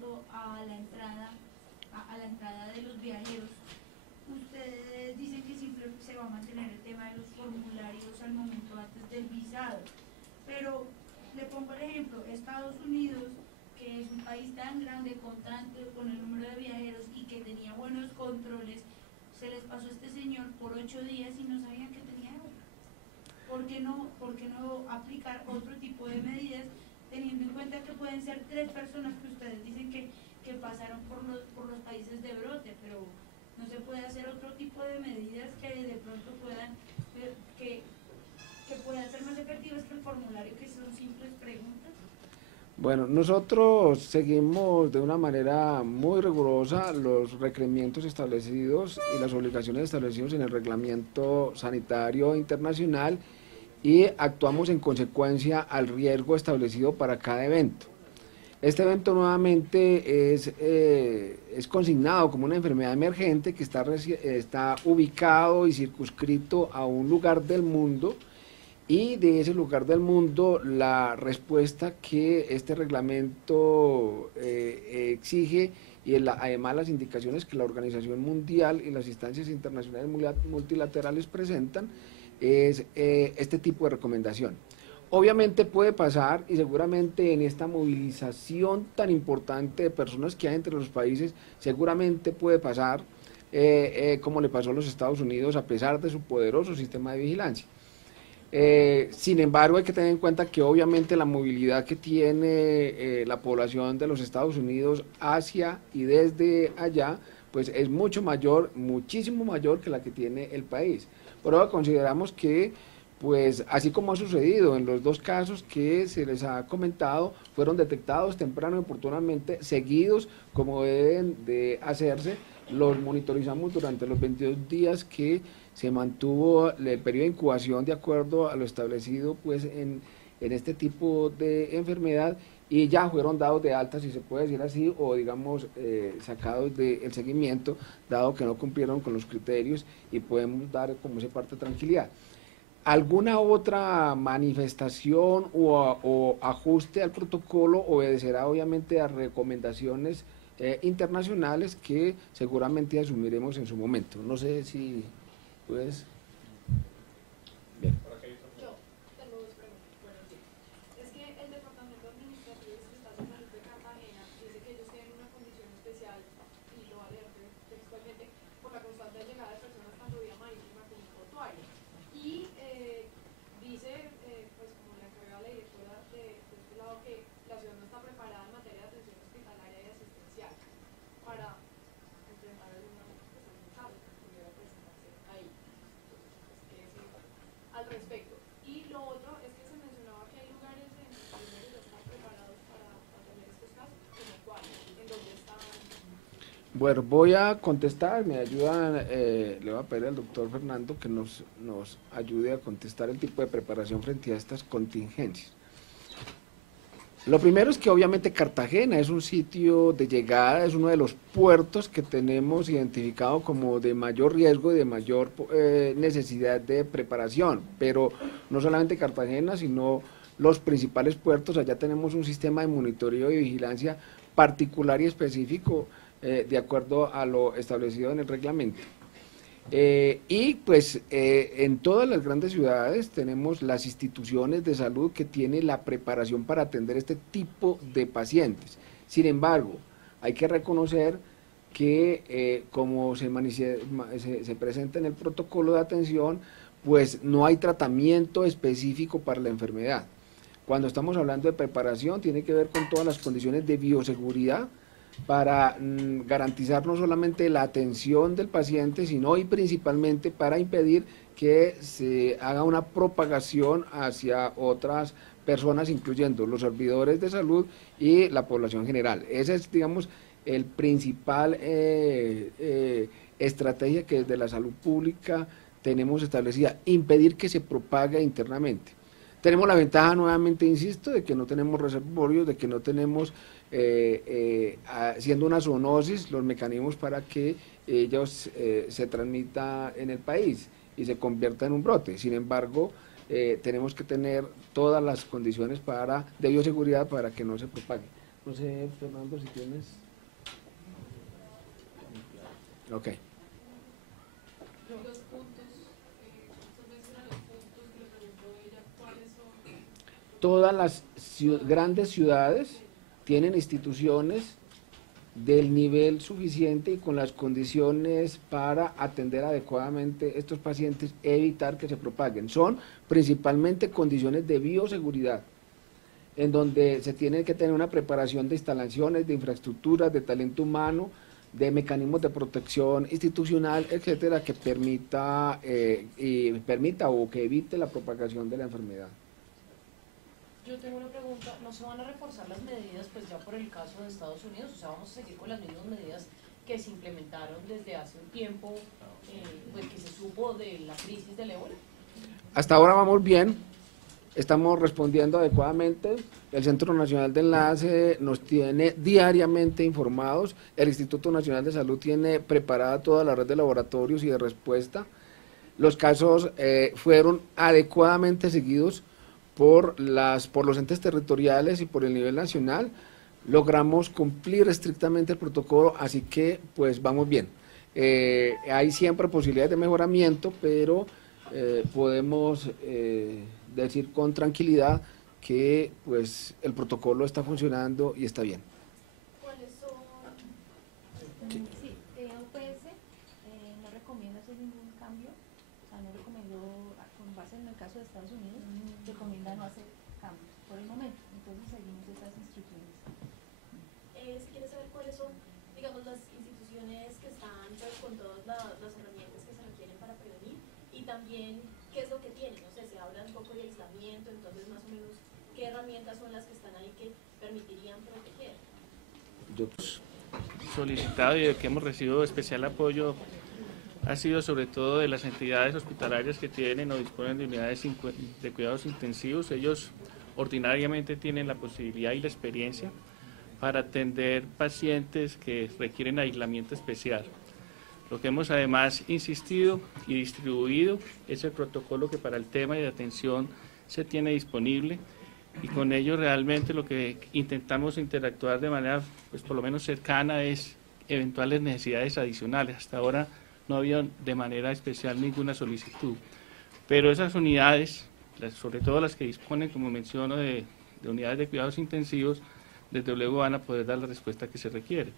cuanto a la entrada de los viajeros, ustedes dicen que siempre se va a mantener el tema de los formularios al momento antes del visado, pero le pongo el ejemplo, Estados Unidos, que es un país tan grande con el número de viajeros y que tenía buenos controles, se les pasó a este señor por 8 días y no sabían que tenía ébola. Por qué no aplicar otro tipo de medidas, teniendo en cuenta que pueden ser 3 personas que ustedes dicen que pasaron por los países de brote, pero no se puede hacer otro tipo de medidas que de pronto puedan, que, que puedan ser más efectivas que el formulario, que son simples preguntas? Bueno, nosotros seguimos de una manera muy rigurosa los requerimientos establecidos y las obligaciones establecidas en el Reglamento Sanitario Internacional y actuamos en consecuencia al riesgo establecido para cada evento. Este evento nuevamente es consignado como una enfermedad emergente que está ubicado y circunscrito a un lugar del mundo, y de ese lugar del mundo la respuesta que este reglamento exige y además las indicaciones que la Organización Mundial y las instancias internacionales multilaterales presentan es este tipo de recomendación. Obviamente puede pasar, y seguramente en esta movilización tan importante de personas que hay entre los países, seguramente puede pasar como le pasó a los Estados Unidos a pesar de su poderoso sistema de vigilancia. Sin embargo, hay que tener en cuenta que obviamente la movilidad que tiene la población de los Estados Unidos hacia y desde allá, pues es mucho mayor, muchísimo mayor que la que tiene el país. Por eso consideramos que, pues así como ha sucedido en los 2 casos que se les ha comentado, fueron detectados temprano y oportunamente, seguidos como deben de hacerse, los monitorizamos durante los 22 días que se mantuvo el periodo de incubación de acuerdo a lo establecido pues en este tipo de enfermedad, y ya fueron dados de alta, si se puede decir así, o digamos sacados del seguimiento, dado que no cumplieron con los criterios, y podemos dar como esa parte de tranquilidad. ¿Alguna otra manifestación o ajuste al protocolo obedecerá obviamente a recomendaciones internacionales que seguramente asumiremos en su momento? No sé si puedes... Bien. Yo tengo 2 preguntas. Buenos días. Es que el Departamento Administrativo y Fiscal de Salud de Cartagena dice que ellos tienen una condición especial, y lo va a leer textualmente, por la constante llegada de personas tanto vía marítima como portuaria. Y dice, pues como la encargada la directora de este lado, que la ciudad no está preparada en materia de atención hospitalaria y asistencial para enfrentar alguna caso que pudiera presentarse ahí. Entonces, pues, ¿qué decir al respecto? Y lo otro es que se mencionaba que hay lugares en los que ya están preparados para atender estos casos, como cuáles, en dónde están. Bueno, voy a contestar, me ayudan, le voy a pedir al doctor Fernando que nos ayude a contestar el tipo de preparación frente a estas contingencias. Lo primero es que obviamente Cartagena es un sitio de llegada, es uno de los puertos que tenemos identificado como de mayor riesgo y de mayor necesidad de preparación, pero no solamente Cartagena, sino los principales puertos. Allá tenemos un sistema de monitoreo y vigilancia particular y específico de acuerdo a lo establecido en el reglamento. Y pues en todas las grandes ciudades tenemos las instituciones de salud que tienen la preparación para atender este tipo de pacientes. Sin embargo, hay que reconocer que como se presenta en el protocolo de atención, pues no hay tratamiento específico para la enfermedad. Cuando estamos hablando de preparación, tiene que ver con todas las condiciones de bioseguridad para garantizar no solamente la atención del paciente, sino y principalmente para impedir que se haga una propagación hacia otras personas, incluyendo los servidores de salud y la población general. Esa es, digamos, el principal estrategia que desde la salud pública tenemos establecida, impedir que se propague internamente. Tenemos la ventaja, nuevamente insisto, de que no tenemos reservorios, de que no tenemos, siendo una zoonosis, los mecanismos para que ellos se transmita en el país y se convierta en un brote. Sin embargo, tenemos que tener todas las condiciones de bioseguridad para que no se propague. No sé, Fernando, si tienes. Ok. Los puntos, usted menciona los puntos, le preguntó ella cuáles son. Todas las grandes ciudades tienen instituciones del nivel suficiente y con las condiciones para atender adecuadamente estos pacientes, evitar que se propaguen. Son principalmente condiciones de bioseguridad, en donde se tiene que tener una preparación de instalaciones, de infraestructuras, de talento humano, de mecanismos de protección institucional, etcétera, que permita o que evite la propagación de la enfermedad. Yo tengo una pregunta, ¿no se van a reforzar las medidas pues ya por el caso de Estados Unidos? O sea, ¿vamos a seguir con las mismas medidas que se implementaron desde hace un tiempo, pues que se supo de la crisis del ébola? Hasta ahora vamos bien, estamos respondiendo adecuadamente, el Centro Nacional de Enlace nos tiene diariamente informados, el Instituto Nacional de Salud tiene preparada toda la red de laboratorios y de respuesta, los casos fueron adecuadamente seguidos por los entes territoriales y por el nivel nacional, logramos cumplir estrictamente el protocolo, así que pues vamos bien. Hay siempre posibilidades de mejoramiento, pero podemos decir con tranquilidad que pues el protocolo está funcionando y está bien. ¿Cuáles son? Sí, UPS no recomienda hacer ningún cambio, o sea, no recomendó, con base en el caso de Estados Unidos, recomienda no hacer cambios por el momento, entonces seguimos esas instrucciones. Si quieres saber cuáles son, digamos, las instituciones que están pues, con todas las herramientas que se requieren para prevenir y también qué es lo que tienen, no sé, se habla un poco de aislamiento, entonces más o menos qué herramientas son las que están ahí que permitirían proteger. Solicitado y de que hemos recibido especial apoyo ha sido sobre todo de las entidades hospitalarias que tienen o disponen de unidades de cuidados intensivos. Ellos ordinariamente tienen la posibilidad y la experiencia para atender pacientes que requieren aislamiento especial. Lo que hemos además insistido y distribuido es el protocolo que para el tema de atención se tiene disponible y con ello realmente lo que intentamos interactuar de manera pues por lo menos cercana es eventuales necesidades adicionales. Hasta ahora no había de manera especial ninguna solicitud, pero esas unidades, sobre todo las que disponen, como menciono, de unidades de cuidados intensivos, desde luego van a poder dar la respuesta que se requiere.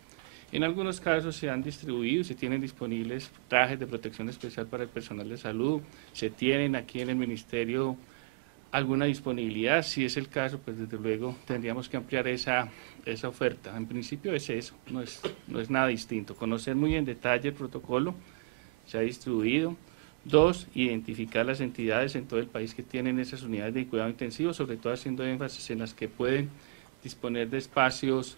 En algunos casos se han distribuido y se tienen disponibles trajes de protección especial para el personal de salud, se tienen aquí en el Ministerio alguna disponibilidad, si es el caso, pues desde luego tendríamos que ampliar esa oferta. En principio es eso, no es nada distinto, conocer muy en detalle el protocolo, se ha distribuido. 2, identificar las entidades en todo el país que tienen esas unidades de cuidado intensivo, sobre todo haciendo énfasis en las que pueden disponer de espacios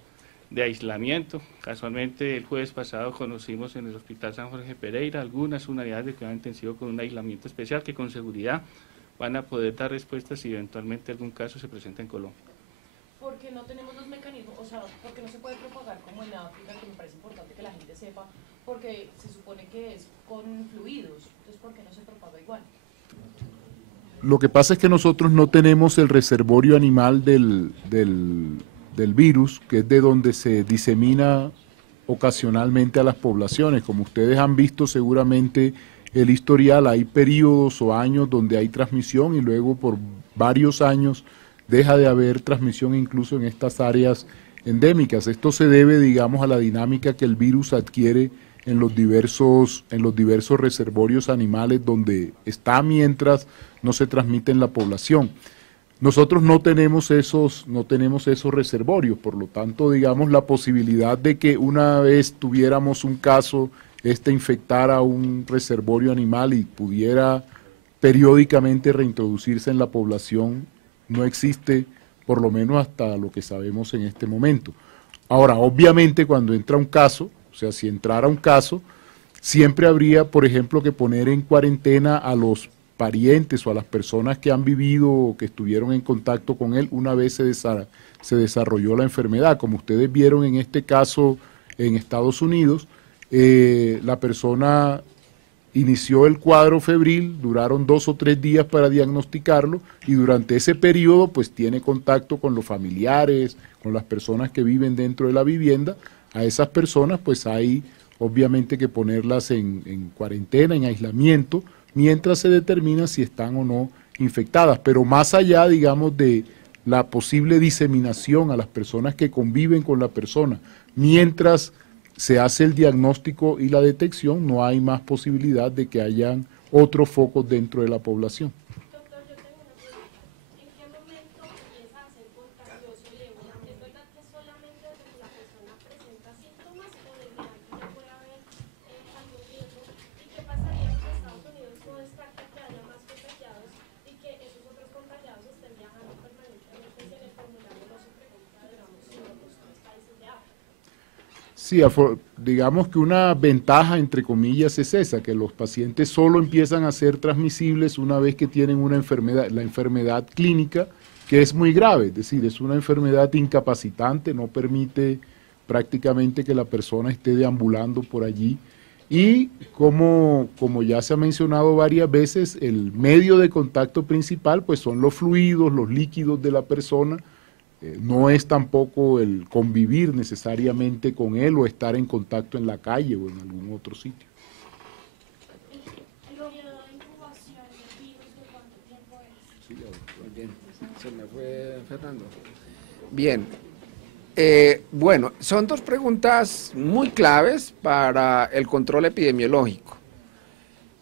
de aislamiento. Casualmente el jueves pasado conocimos en el Hospital San Jorge Pereira algunas unidades de cuidado intensivo con un aislamiento especial que con seguridad van a poder dar respuestas si eventualmente algún caso se presenta en Colombia. Porque no tenemos los mecanismos, o sea, porque no se puede propagar como en África, que me parece importante que la gente sepa, porque se supone que es con fluidos, entonces ¿por qué no se propaga igual? Lo que pasa es que nosotros no tenemos el reservorio animal del virus, que es de donde se disemina ocasionalmente a las poblaciones. Como ustedes han visto seguramente el historial, hay periodos o años donde hay transmisión y luego por varios años deja de haber transmisión incluso en estas áreas endémicas. Esto se debe, digamos, a la dinámica que el virus adquiere en los diversos reservorios animales donde está mientras no se transmite en la población. Nosotros no tenemos esos reservorios, por lo tanto, digamos, la posibilidad de que una vez tuviéramos un caso, infectara un reservorio animal y pudiera periódicamente reintroducirse en la población, no existe, por lo menos hasta lo que sabemos en este momento. Ahora, obviamente, cuando entra un caso, o sea, si entrara un caso, siempre habría, por ejemplo, que poner en cuarentena a los parientes o a las personas que han vivido o que estuvieron en contacto con él una vez se desarrolló la enfermedad. Como ustedes vieron en este caso en Estados Unidos, la persona inició el cuadro febril, duraron 2 o 3 días para diagnosticarlo y durante ese periodo pues tiene contacto con los familiares, con las personas que viven dentro de la vivienda. A esas personas pues hay obviamente que ponerlas en cuarentena, en aislamiento, mientras se determina si están o no infectadas. Pero más allá, digamos, de la posible diseminación a las personas que conviven con la persona, mientras se hace el diagnóstico y la detección, no hay más posibilidad de que hayan otros focos dentro de la población. Doctor, yo tengo una pregunta. ¿En qué momento empieza a ser contagioso el ébola? ¿Es verdad que solamente desde que la persona presenta síntomas o desde antes ya puede haber algún riesgo? ¿Y qué pasaría si Estados Unidos no descarta que haya más contagiados y que esos otros contagiados estén viajando permanentemente si en el formulario no se pregunta, digamos, si otros 3 países de África? Sí, digamos que una ventaja, entre comillas, es esa, que los pacientes solo empiezan a ser transmisibles una vez que tienen una enfermedad, la enfermedad clínica, que es muy grave, es decir, es una enfermedad incapacitante, no permite prácticamente que la persona esté deambulando por allí. Y como ya se ha mencionado varias veces, el medio de contacto principal pues son los fluidos, los líquidos de la persona. No es tampoco el convivir necesariamente con él o estar en contacto en la calle o en algún otro sitio. ¿El periodo de incubación del virus de cuánto tiempo es? Sí, muy bien. Se me fue Fernando. Bien. Bueno, son 2 preguntas muy claves para el control epidemiológico.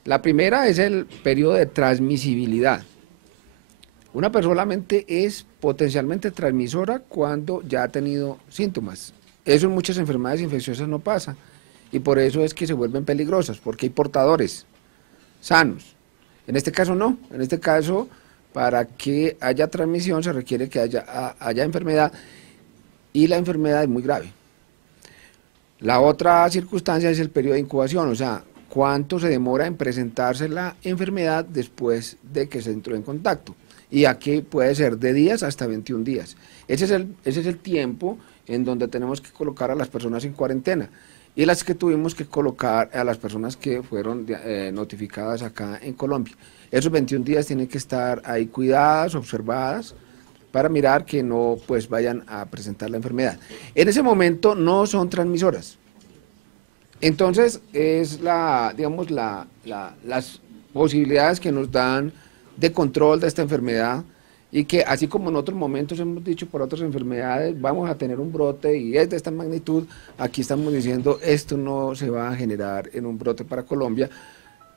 La primera es el periodo de transmisibilidad. Una persona solamente es potencialmente transmisora cuando ya ha tenido síntomas. Eso en muchas enfermedades infecciosas no pasa y por eso es que se vuelven peligrosas, porque hay portadores sanos. En este caso no, en este caso para que haya transmisión se requiere que haya enfermedad y la enfermedad es muy grave. La otra circunstancia es el periodo de incubación, o sea, cuánto se demora en presentarse la enfermedad después de que se entró en contacto. Y aquí puede ser de días hasta 21 días. Ese es el tiempo en donde tenemos que colocar a las personas en cuarentena y las que tuvimos que colocar a las personas que fueron notificadas acá en Colombia. Esos 21 días tienen que estar ahí cuidadas, observadas, para mirar que no pues vayan a presentar la enfermedad. En ese momento no son transmisoras. Entonces es digamos las posibilidades que nos dan de control de esta enfermedad y que así como en otros momentos hemos dicho por otras enfermedades vamos a tener un brote y es de esta magnitud, aquí estamos diciendo esto no se va a generar en un brote para Colombia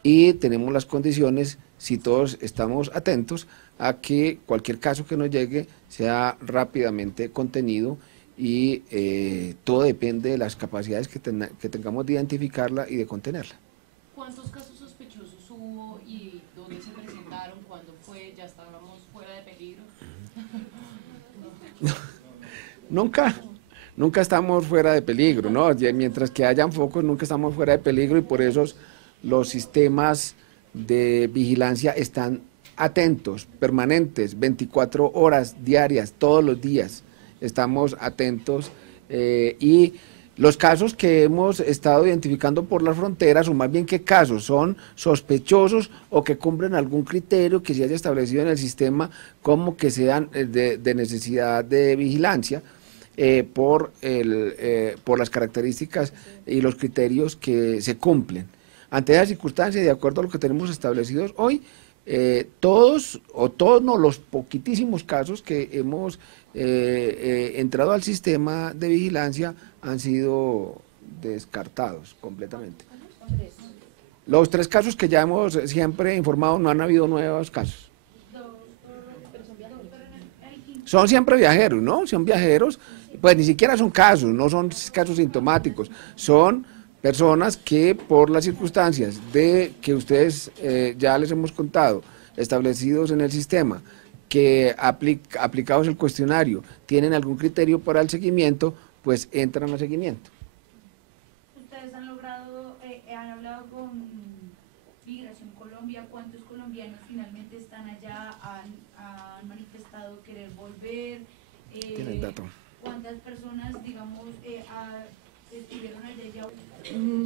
y tenemos las condiciones, si todos estamos atentos, a que cualquier caso que nos llegue sea rápidamente contenido y todo depende de las capacidades que tengamos de identificarla y de contenerla. ¿Cuántos casos sospechosos hubo y dónde se presentaron? ¿Cuándo fue? ¿Ya estábamos fuera de peligro? Nunca estamos fuera de peligro, ¿no? Mientras que hayan focos, nunca estamos fuera de peligro y por eso los sistemas de vigilancia están atentos, permanentes, 24 horas diarias, todos los días. Estamos atentos y los casos que hemos estado identificando por las fronteras, o más bien qué casos, son sospechosos o que cumplen algún criterio que se haya establecido en el sistema como que sean de necesidad de vigilancia por las características y los criterios que se cumplen. Ante esa circunstancia, de acuerdo a lo que tenemos establecidos hoy, todos no, los poquitísimos casos que hemos entrado al sistema de vigilancia han sido descartados completamente. Los 3 casos que ya hemos siempre informado, no han habido nuevos casos. Son siempre viajeros, ¿no? Son viajeros, pues ni siquiera son casos, no son casos sintomáticos, son personas que por las circunstancias de que ustedes ya les hemos contado, establecidos en el sistema, que aplicados el cuestionario, tienen algún criterio para el seguimiento, pues entran al seguimiento. Ustedes han hablado con Migración Colombia, ¿cuántos colombianos finalmente están allá, han manifestado querer volver? Tiene el dato. ¿Cuántas personas, digamos, estuvieron allá ya.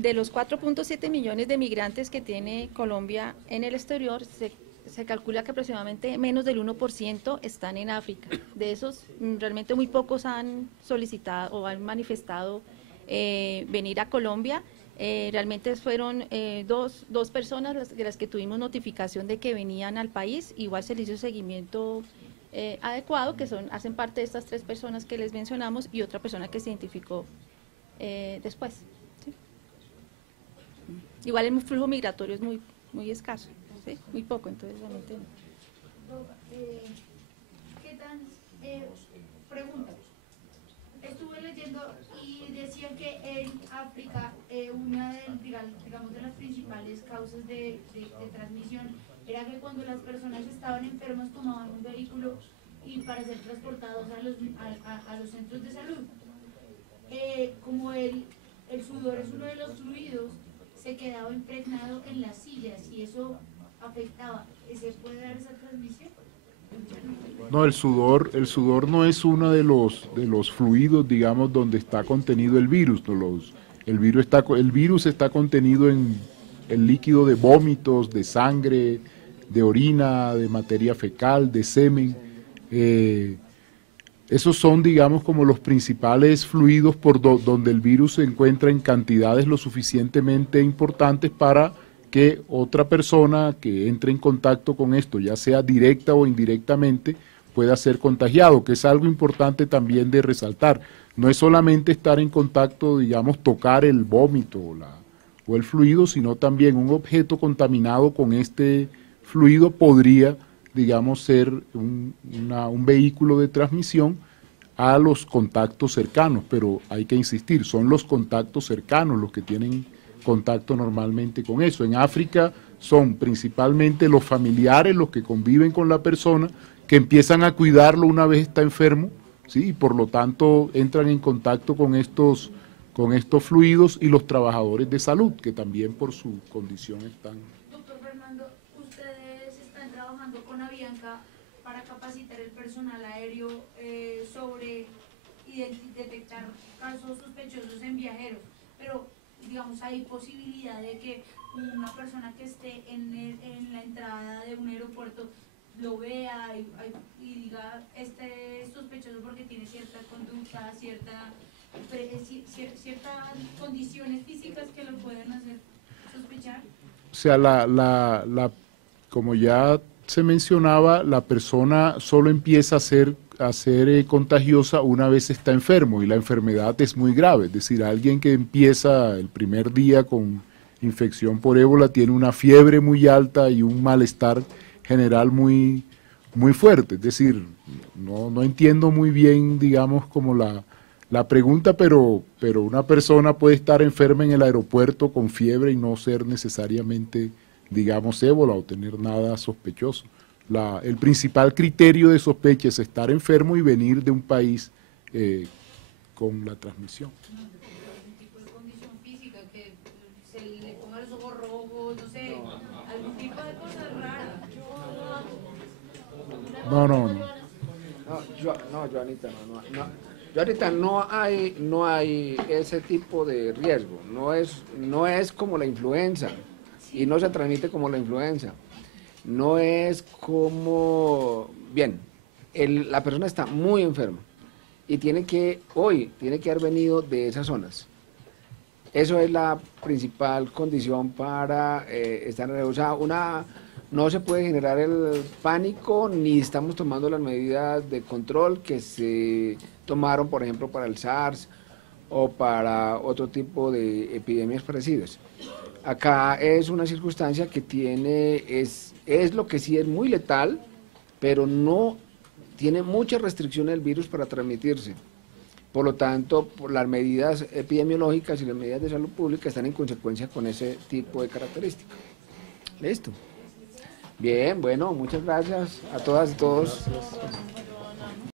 De los 4.7 millones de migrantes que tiene Colombia en el exterior, se calcula que aproximadamente menos del 1% están en África. De esos, realmente muy pocos han solicitado o han manifestado venir a Colombia. Realmente fueron dos personas de las que tuvimos notificación de que venían al país. Igual se les hizo seguimiento adecuado, que hacen parte de estas 3 personas que les mencionamos y otra persona que se identificó después. ¿Sí? Igual el flujo migratorio es muy escaso, ¿sí? Muy poco, entonces realmente no. ¿Qué tan? Pregunta. Estuve leyendo y decían que en África una de las principales causas de transmisión era que cuando las personas estaban enfermas tomaban un vehículo y para ser transportados a los centros de salud. Como el sudor es uno de los fluidos, se quedaba impregnado en las sillas y eso afectaba. ¿Se puede dar esa transmisión? No, el sudor no es uno de los fluidos, digamos, donde está contenido el virus. El virus está contenido en el líquido de vómitos, de sangre, de orina, de materia fecal, de semen. Esos son, digamos, como los principales fluidos donde el virus se encuentra en cantidades lo suficientemente importantes para que otra persona que entre en contacto con esto, ya sea directa o indirectamente, pueda ser contagiado, que es algo importante también de resaltar. No es solamente estar en contacto, digamos, tocar el vómito o el fluido, sino también un objeto contaminado con este fluido podría, digamos, ser un vehículo de transmisión a los contactos cercanos, pero hay que insistir, son los contactos cercanos los que tienen contacto normalmente con eso. En África son principalmente los familiares los que conviven con la persona, que empiezan a cuidarlo una vez está enfermo, ¿sí? Y por lo tanto entran en contacto con estos fluidos, y los trabajadores de salud, que también por su condición están. Doctor Fernando, ustedes están trabajando con Avianca para capacitar el personal aéreo sobre detectar casos sospechosos en viajeros, pero digamos, hay posibilidad de que una persona que esté en la entrada de un aeropuerto lo vea y diga, este es sospechoso porque tiene cierta conducta, ciertas condiciones físicas que lo pueden hacer sospechar. O sea, como ya se mencionaba, la persona solo empieza a ser contagiosa una vez está enfermo y la enfermedad es muy grave. Es decir, alguien que empieza el primer día con infección por ébola tiene una fiebre muy alta y un malestar general muy, muy fuerte. Es decir, no entiendo muy bien, digamos, como la pregunta, pero una persona puede estar enferma en el aeropuerto con fiebre y no ser necesariamente, digamos, ébola o tener nada sospechoso. El principal criterio de sospecha es estar enfermo y venir de un país con la transmisión. ¿Algún tipo de condición física, que se le ponga los ojos rojos, no sé, algún tipo de cosa rara? Joanita, Joanita, no hay ese tipo de riesgo. No es como la influenza y no se transmite como la influenza. No es como, bien, la persona está muy enferma y tiene que haber venido de esas zonas. Eso es la principal condición para estar en no se puede generar el pánico, ni estamos tomando las medidas de control que se tomaron, por ejemplo, para el SARS o para otro tipo de epidemias parecidas. Acá es una circunstancia que es lo que sí es muy letal, pero no tiene muchas restricciones el virus para transmitirse. Por lo tanto, las medidas epidemiológicas y las medidas de salud pública están en consecuencia con ese tipo de características. Listo. Bien, bueno, muchas gracias a todas y todos.